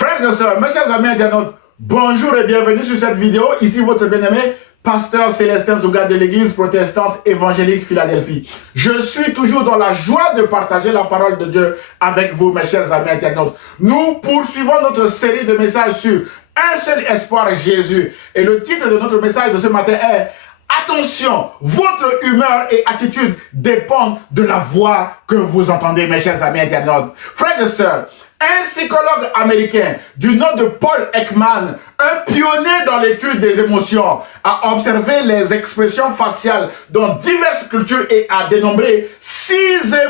Frères et sœurs, mes chers amis internautes, bonjour et bienvenue sur cette vidéo. Ici votre bien-aimé, pasteur Célestin Zouga de l'église protestante évangélique Philadelphie. Je suis toujours dans la joie de partager la parole de Dieu avec vous, mes chers amis internautes. Nous poursuivons notre série de messages sur un seul espoir, Jésus. Et le titre de notre message de ce matin est attention, votre humeur et attitude dépendent de la voix que vous entendez, mes chers amis internautes. Frères et sœurs, un psychologue américain du nom de Paul Ekman, un pionnier dans l'étude des émotions, a observé les expressions faciales dans diverses cultures et a dénombré 6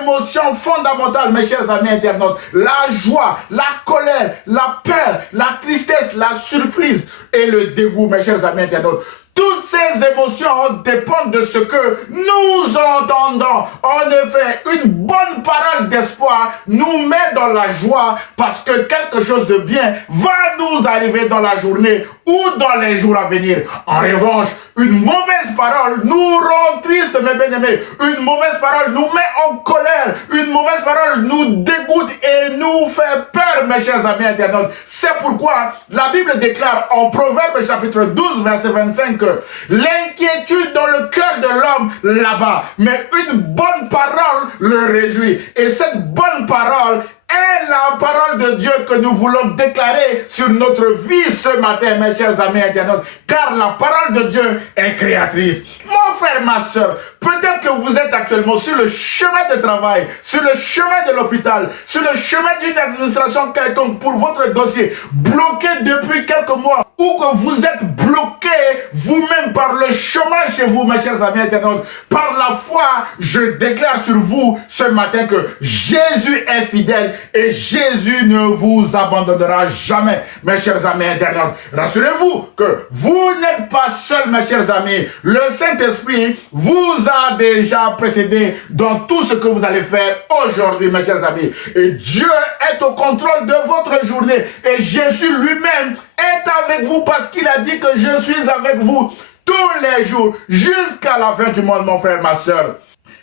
émotions fondamentales, mes chers amis internautes. La joie, la colère, la peur, la tristesse, la surprise et le dégoût, mes chers amis internautes. Toutes ces émotions dépendent de ce que nous entendons. En effet, une bonne parole d'espoir nous met dans la joie parce que quelque chose de bien va nous arriver dans la journée ou dans les jours à venir. En revanche, une mauvaise parole nous rend tristes, mes bien-aimés. Une mauvaise parole nous met en colère. Une mauvaise parole nous dégoûte et nous fait peur, mes chers amis internautes. C'est pourquoi la Bible déclare en Proverbes chapitre 12, verset 25 que l'inquiétude dans le cœur de l'homme l'abat, mais une bonne parole le réjouit. Et cette bonne parole est la parole de Dieu que nous voulons déclarer sur notre vie ce matin, mes chers amis internautes, car la parole de Dieu est créatrice. Mon frère, ma soeur, peut-être que vous êtes actuellement sur le chemin de travail, sur le chemin de l'hôpital, sur le chemin d'une administration quelconque pour votre dossier, bloqué depuis quelques mois, ou que vous êtes bloqué vous-même par le chemin chez vous, mes chers amis internautes. Par la foi, je déclare sur vous ce matin que Jésus est fidèle et Jésus ne vous abandonnera jamais, mes chers amis internautes. Rassurez-vous que vous n'êtes pas seuls, mes chers amis. Le Saint-Esprit vous a déjà précédé dans tout ce que vous allez faire aujourd'hui, mes chers amis. Et Dieu est au contrôle de votre journée. Et Jésus lui-même est avec vous parce qu'il a dit que je suis avec vous tous les jours jusqu'à la fin du monde, mon frère, ma soeur.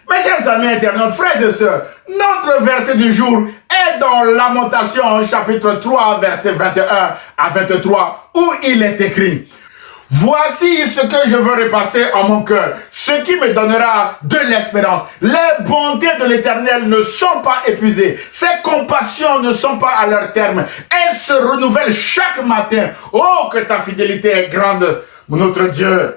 Mes chers amis internautes, frères et sœurs, notre verset du jour est dans Lamentation, chapitre 3, verset 21 à 23, où il est écrit: voici ce que je veux repasser en mon cœur, ce qui me donnera de l'espérance. Les bontés de l'Éternel ne sont pas épuisées. Ses compassions ne sont pas à leur terme. Elles se renouvellent chaque matin. Oh, que ta fidélité est grande, notre Dieu.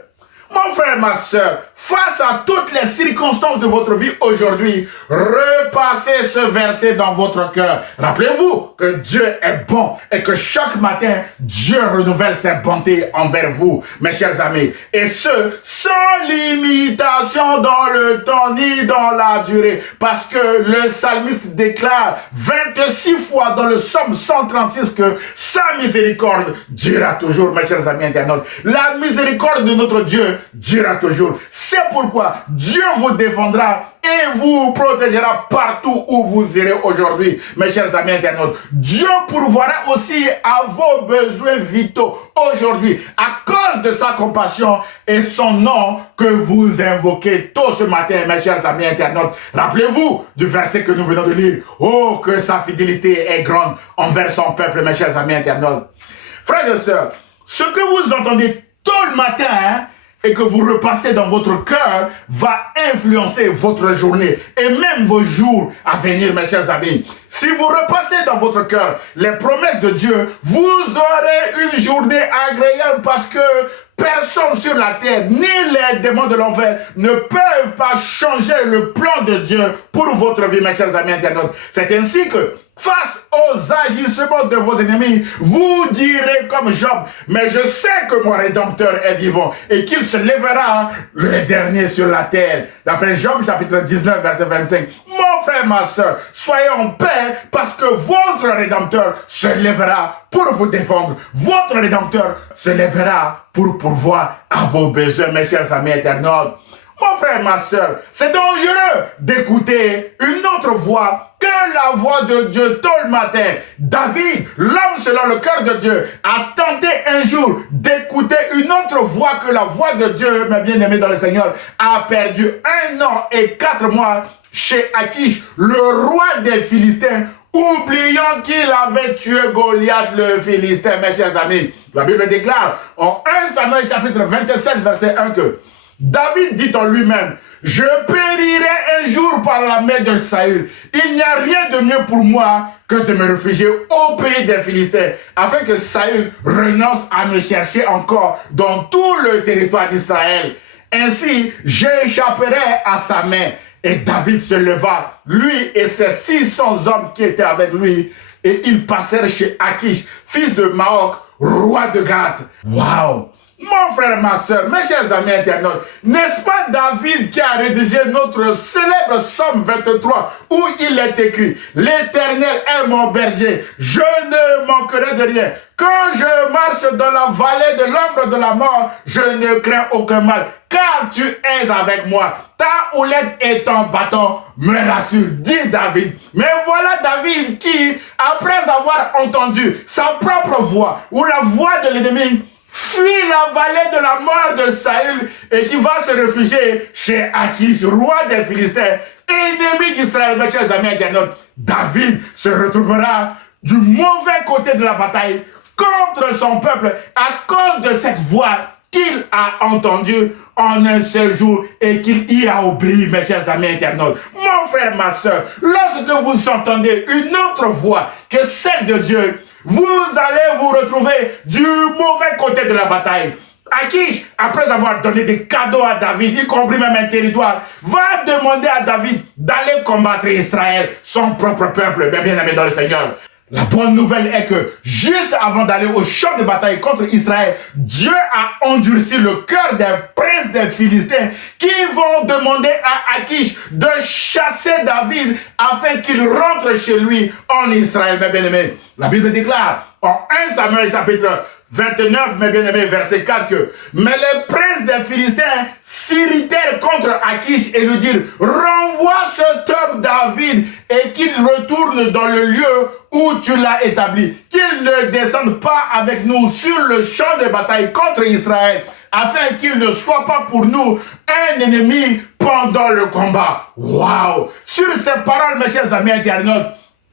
Mon frère, ma soeur, face à toutes les circonstances de votre vie aujourd'hui, repassez ce verset dans votre cœur. Rappelez-vous que Dieu est bon et que chaque matin, Dieu renouvelle ses bontés envers vous, mes chers amis. Et ce, sans limitation dans le temps ni dans la durée. Parce que le psalmiste déclare 26 fois dans le psaume 136 que sa miséricorde durera toujours, mes chers amis internautes. La miséricorde de notre Dieu durera toujours. C'est pourquoi Dieu vous défendra et vous protégera partout où vous irez aujourd'hui, mes chers amis internautes. Dieu pourvoira aussi à vos besoins vitaux aujourd'hui à cause de sa compassion et son nom que vous invoquez tôt ce matin, mes chers amis internautes. Rappelez-vous du verset que nous venons de lire. Oh, que sa fidélité est grande envers son peuple, mes chers amis internautes. Frères et sœurs, ce que vous entendez tôt le matin, et que vous repassez dans votre cœur va influencer votre journée et même vos jours à venir, mes chers amis. Si vous repassez dans votre cœur les promesses de Dieu, vous aurez une journée agréable parce que personne sur la terre, ni les démons de l'enfer, ne peuvent pas changer le plan de Dieu pour votre vie, mes chers amis internautes. C'est ainsi que, face aux agissements de vos ennemis, vous direz comme Job, mais je sais que mon Rédempteur est vivant et qu'il se lèvera le dernier sur la terre. D'après Job chapitre 19, verset 25. Mon frère, ma soeur, soyez en paix parce que votre Rédempteur se lèvera pour vous défendre. Votre Rédempteur se lèvera pour pourvoir à vos besoins, mes chers amis internautes. Mon frère, ma soeur, c'est dangereux d'écouter une autre voix que la voix de Dieu tôt le matin. David, l'homme selon le cœur de Dieu, a tenté un jour d'écouter une autre voix que la voix de Dieu, mes bien-aimés dans le Seigneur, a perdu 1 an et 4 mois chez Akish, le roi des Philistins, oubliant qu'il avait tué Goliath le Philistin, mes chers amis. La Bible déclare en 1 Samuel chapitre 27, verset 1 que David dit en lui-même, « Je périrai un jour par la main de Saül. Il n'y a rien de mieux pour moi que de me réfugier au pays des Philistins, afin que Saül renonce à me chercher encore dans tout le territoire d'Israël. Ainsi, j'échapperai à sa main. » Et David se leva, lui et ses 600 hommes qui étaient avec lui, et ils passèrent chez Akish, fils de Maok, roi de Gath. Waouh! Mon frère, ma soeur, mes chers amis internautes, n'est-ce pas David qui a rédigé notre célèbre Psaume 23 où il est écrit « L'Éternel est mon berger, je ne manquerai de rien. Quand je marche dans la vallée de l'ombre de la mort, je ne crains aucun mal, car tu es avec moi. Ta houlette et ton bâton me rassurent, dit David. » Mais voilà David qui, après avoir entendu sa propre voix ou la voix de l'ennemi, fuit la vallée de la mort de Saül et qui va se réfugier chez Akish, roi des Philistins, ennemi d'Israël. Mes chers amis internautes, David se retrouvera du mauvais côté de la bataille contre son peuple à cause de cette voix qu'il a entendue en un seul jour et qu'il y a obéi, mes chers amis internautes. Mon frère, ma soeur, lorsque vous entendez une autre voix que celle de Dieu, vous allez vous retrouver du mauvais côté de la bataille. Akish, après avoir donné des cadeaux à David, y compris même un territoire, va demander à David d'aller combattre Israël, son propre peuple, bien aimé dans le Seigneur. La bonne nouvelle est que juste avant d'aller au champ de bataille contre Israël, Dieu a endurci le cœur des princes des Philistins qui vont demander à Akish de chasser David afin qu'il rentre chez lui en Israël, mes bien-aimés. La Bible déclare en 1 Samuel chapitre 29, mes bien-aimés, verset 4 que « Mais les princes des Philistins s'irritèrent contre Akish et lui dirent « Renvoie cet homme David et qu'il retourne dans le lieu où tu l'as établi, qu'il ne descende pas avec nous sur le champ de bataille contre Israël, afin qu'il ne soit pas pour nous un ennemi pendant le combat. » Waouh! Sur ces paroles, mes chers amis internautes,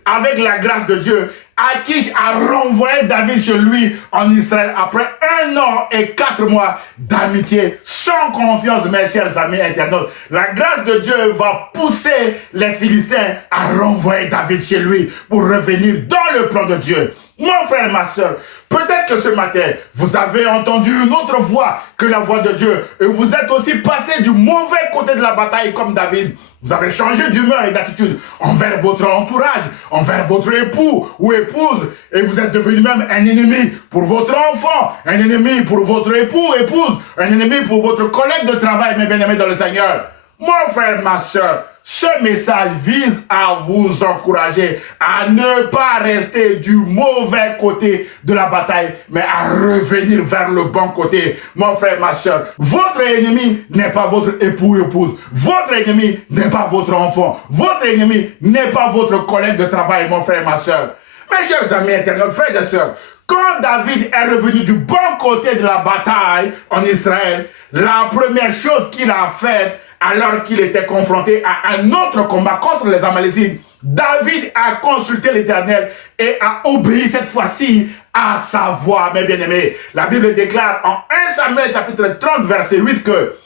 avec la grâce de Dieu, Akish a renvoyé David chez lui en Israël après 1 an et 4 mois d'amitié, sans confiance, mes chers amis internautes. La grâce de Dieu va pousser les Philistins à renvoyer David chez lui pour revenir dans le plan de Dieu. Mon frère, ma soeur, peut-être que ce matin, vous avez entendu une autre voix que la voix de Dieu et vous êtes aussi passé du mauvais côté de la bataille comme David. Vous avez changé d'humeur et d'attitude envers votre entourage, envers votre époux ou épouse, et vous êtes devenu même un ennemi pour votre enfant, un ennemi pour votre époux, épouse, un ennemi pour votre collègue de travail, mes bien-aimés dans le Seigneur. Mon frère, ma soeur, ce message vise à vous encourager à ne pas rester du mauvais côté de la bataille, mais à revenir vers le bon côté. Mon frère, ma soeur, votre ennemi n'est pas votre époux ou épouse. Votre ennemi n'est pas votre enfant. Votre ennemi n'est pas votre collègue de travail, mon frère, ma soeur. Mes chers amis internautes, frères et sœurs, quand David est revenu du bon côté de la bataille en Israël, la première chose qu'il a faite, alors qu'il était confronté à un autre combat contre les Amalécites, David a consulté l'Éternel et a obéi cette fois-ci à sa voix, mes bien-aimés. La Bible déclare en 1 Samuel chapitre 30, verset 8 que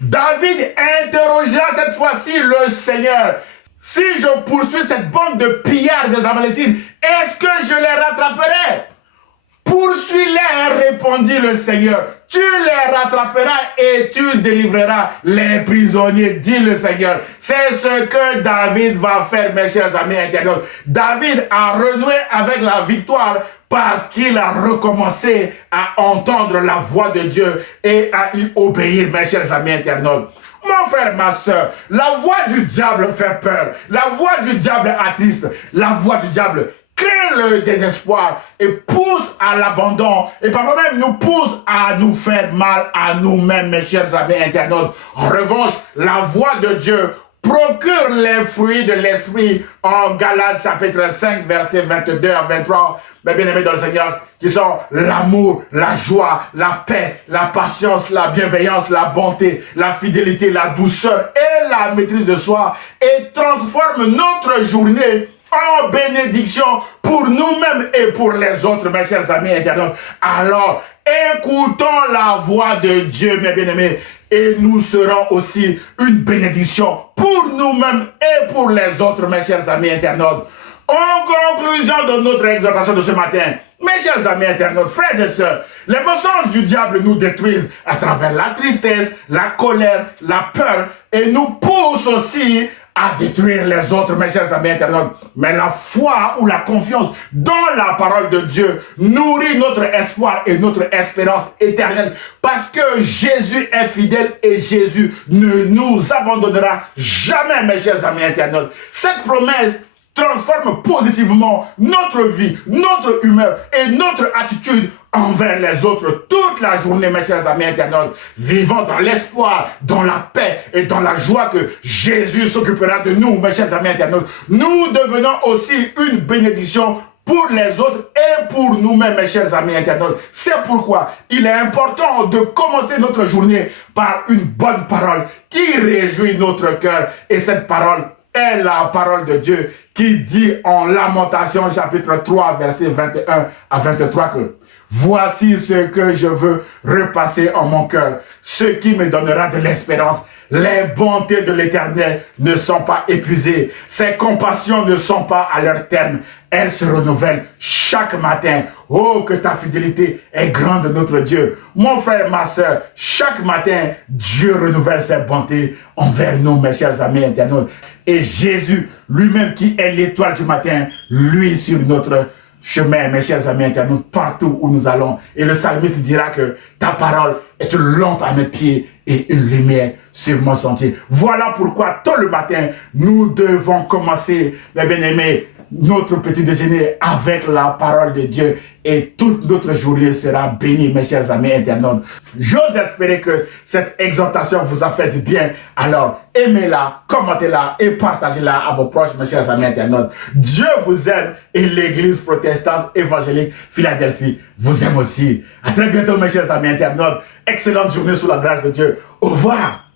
David interrogea cette fois-ci le Seigneur. « Si je poursuis cette bande de pillards des Amalécites, est-ce que je les rattraperai ?» « Poursuis-les, répondit le Seigneur. Tu les rattraperas et tu délivreras les prisonniers, dit le Seigneur. » C'est ce que David va faire, mes chers amis internautes. David a renoué avec la victoire parce qu'il a recommencé à entendre la voix de Dieu et à y obéir, mes chers amis internautes. Mon frère, ma soeur, la voix du diable fait peur. La voix du diable attriste. La voix du diable crée le désespoir et pousse à l'abandon et parfois même nous pousse à nous faire mal à nous-mêmes, mes chers amis internautes. En revanche, la voix de Dieu procure les fruits de l'esprit en Galates chapitre 5 versets 22 à 23, mes bien-aimés dans le Seigneur, qui sont l'amour, la joie, la paix, la patience, la bienveillance, la bonté, la fidélité, la douceur et la maîtrise de soi, et transforme notre journée en bénédiction pour nous-mêmes et pour les autres, mes chers amis internautes. Alors, écoutons la voix de Dieu, mes bien-aimés, et nous serons aussi une bénédiction pour nous-mêmes et pour les autres, mes chers amis internautes. En conclusion de notre exhortation de ce matin, mes chers amis internautes, frères et sœurs, les mensonges du diable nous détruisent à travers la tristesse, la colère, la peur, et nous poussent aussi à détruire les autres, mes chers amis internautes. Mais la foi ou la confiance dans la parole de Dieu nourrit notre espoir et notre espérance éternelle, parce que Jésus est fidèle et Jésus ne nous abandonnera jamais, mes chers amis internautes. Cette promesse transforme positivement notre vie, notre humeur et notre attitude envers les autres toute la journée, mes chers amis internautes. Vivons dans l'espoir, dans la paix et dans la joie que Jésus s'occupera de nous, mes chers amis internautes. Nous devenons aussi une bénédiction pour les autres et pour nous-mêmes, mes chers amis internautes. C'est pourquoi il est important de commencer notre journée par une bonne parole qui réjouit notre cœur. Et cette parole est la parole de Dieu qui dit en Lamentation chapitre 3 versets 21 à 23 que voici ce que je veux repasser en mon cœur, ce qui me donnera de l'espérance. Les bontés de l'Éternel ne sont pas épuisées, ses compassions ne sont pas à leur terme, elles se renouvellent chaque matin. Oh, que ta fidélité est grande, notre Dieu. Mon frère, ma soeur, chaque matin, Dieu renouvelle ses bontés envers nous, mes chers amis internautes. Et Jésus, lui-même qui est l'étoile du matin, lui sur notre chemin, mes chers amis internautes, partout où nous allons. Et le psalmiste dira que ta parole est une lampe à mes pieds et une lumière sur mon sentier. Voilà pourquoi tôt le matin, nous devons commencer, mes bien-aimés, notre petit déjeuner avec la parole de Dieu et toute notre journée sera bénie, mes chers amis internautes. J'ose espérer que cette exhortation vous a fait du bien. Alors, aimez-la, commentez-la et partagez-la à vos proches, mes chers amis internautes. Dieu vous aime et l'Église protestante évangélique Philadelphie vous aime aussi. À très bientôt, mes chers amis internautes. Excellente journée sous la grâce de Dieu. Au revoir.